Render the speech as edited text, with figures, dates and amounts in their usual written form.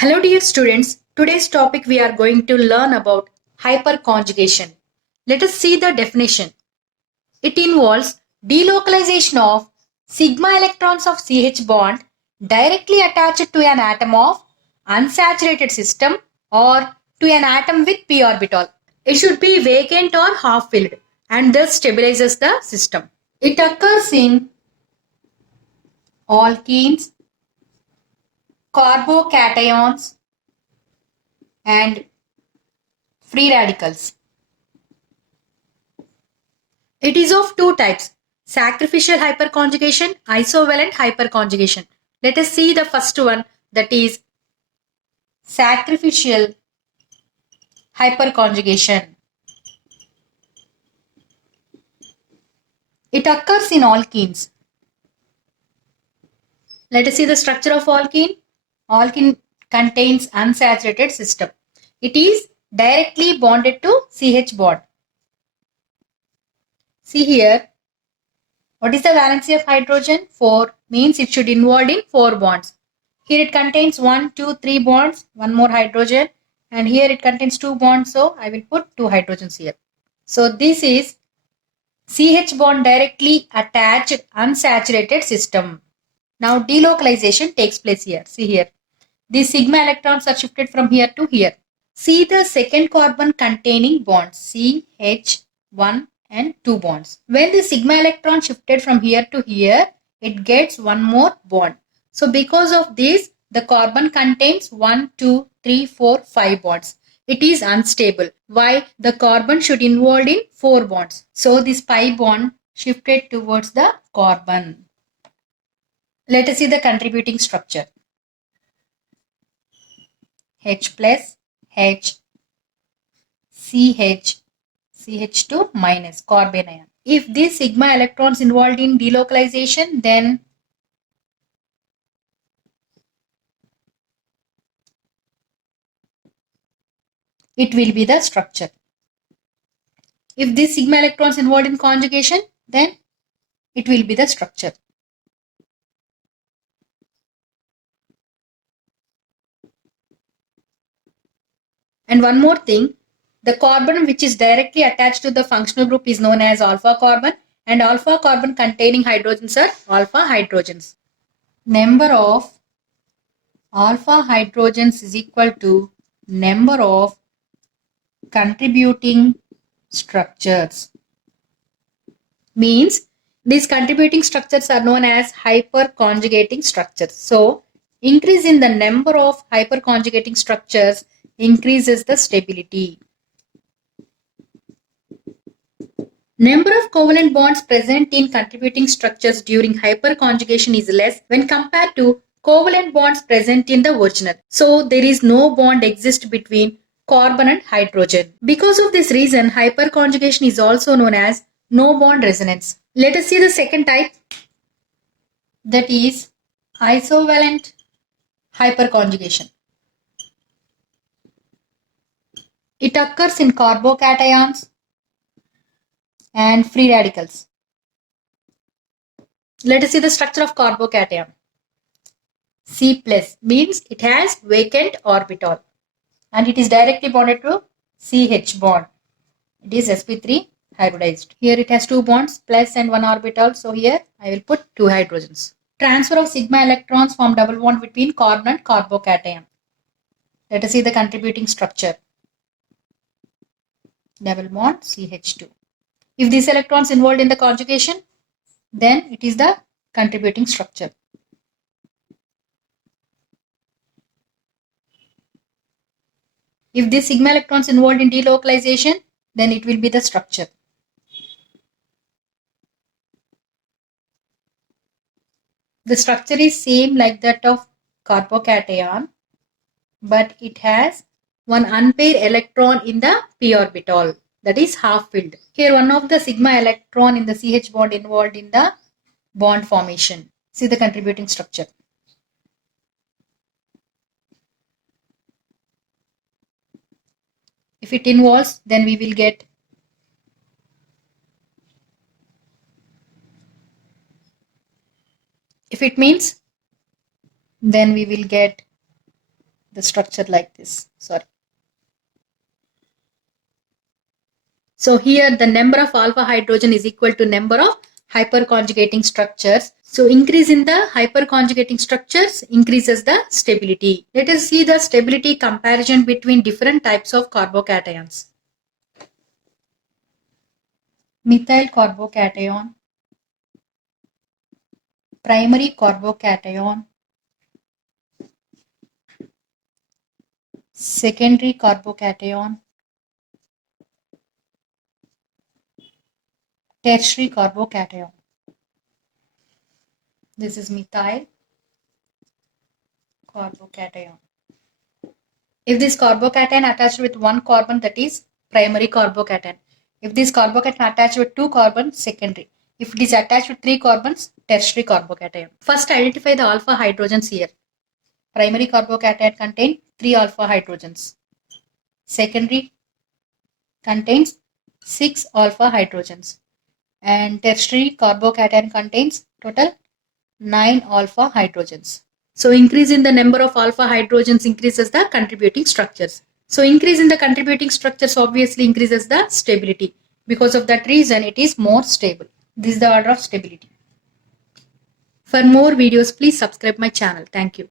Hello dear students, today's topic we are going to learn about hyperconjugation. Let us see the definition. It involves delocalization of sigma electrons of CH bond directly attached to an atom of unsaturated system or to an atom with p orbital. It should be vacant or half filled and thus stabilizes the system. It occurs in alkenes, carbocations and free radicals. It is of two types, sacrificial hyperconjugation, isovalent hyperconjugation. Let us see the first one, that is sacrificial hyperconjugation. It occurs in alkenes. Let us see the structure of alkene. Alkene contains unsaturated system. It is directly bonded to CH bond. See here, what is the valency of hydrogen? 4 means it should involve in 4 bonds. Here it contains 1, 2, 3 bonds, one more hydrogen, and here it contains 2 bonds, so I will put 2 hydrogens here. So this is CH bond directly attached unsaturated system. Now delocalization takes place here. See here. These sigma electrons are shifted from here to here. See the second carbon containing bonds CH1 and 2 bonds. When the sigma electron shifted from here to here, it gets one more bond. So because of this, the carbon contains 1, 2, 3, 4, 5 bonds. It is unstable. Why? The carbon should involve in 4 bonds. So this pi bond shifted towards the carbon. Let us see the contributing structure. H plus H CH CH2 minus carbon ion. If these sigma electrons involved in delocalization, then it will be the structure. If these sigma electrons involved in conjugation, then it will be the structure. And one more thing, the carbon which is directly attached to the functional group is known as alpha carbon, and alpha carbon containing hydrogens are alpha hydrogens. Number of alpha hydrogens is equal to number of contributing structures. Means these contributing structures are known as hyperconjugating structures. So increase in the number of hyperconjugating structures increases the stability. Number of covalent bonds present in contributing structures during hyperconjugation is less when compared to covalent bonds present in the original. So there is no bond exist between carbon and hydrogen. Because of this reason, hyperconjugation is also known as no bond resonance. Let us see the second type, that is isovalent hyperconjugation. It occurs in carbocations and free radicals. Let us see the structure of carbocation. C plus means it has vacant orbital and it is directly bonded to CH bond. It is sp3 hybridized. Here it has 2 bonds, plus and 1 orbital. So here I will put 2 hydrogens. Transfer of sigma electrons form double bond between carbon and carbocation. Let us see the contributing structure. Double bond CH2. If these electrons involved in the conjugation, then it is the contributing structure. If these sigma electrons involved in delocalization, then it will be the structure. The structure is same like that of carbocation, but it has one unpaired electron in the p orbital, that is half filled. Here one of the sigma electron in the CH bond involved in the bond formation. See the contributing structure. If it involves, then we will get if it means, then we will get the structure like this. Sorry. So here the number of alpha hydrogen is equal to number of hyperconjugating structures. So increase in the hyperconjugating structures increases the stability. Let us see the stability comparison between different types of carbocations. Methyl carbocation, primary carbocation, secondary carbocation, tertiary carbocation. This is methyl carbocation. If this carbocation attached with one carbon, that is primary carbocation. If this carbocation attached with two carbons, secondary. If it is attached with three carbons, tertiary carbocation. First identify the alpha hydrogens here. Primary carbocation contain 3 alpha hydrogens. Secondary contains 6 alpha hydrogens. And tertiary carbocation contains total 9 alpha hydrogens. So increase in the number of alpha hydrogens increases the contributing structures. So increase in the contributing structures obviously increases the stability. Because of that reason, it is more stable. This is the order of stability. For more videos, please subscribe my channel. Thank you.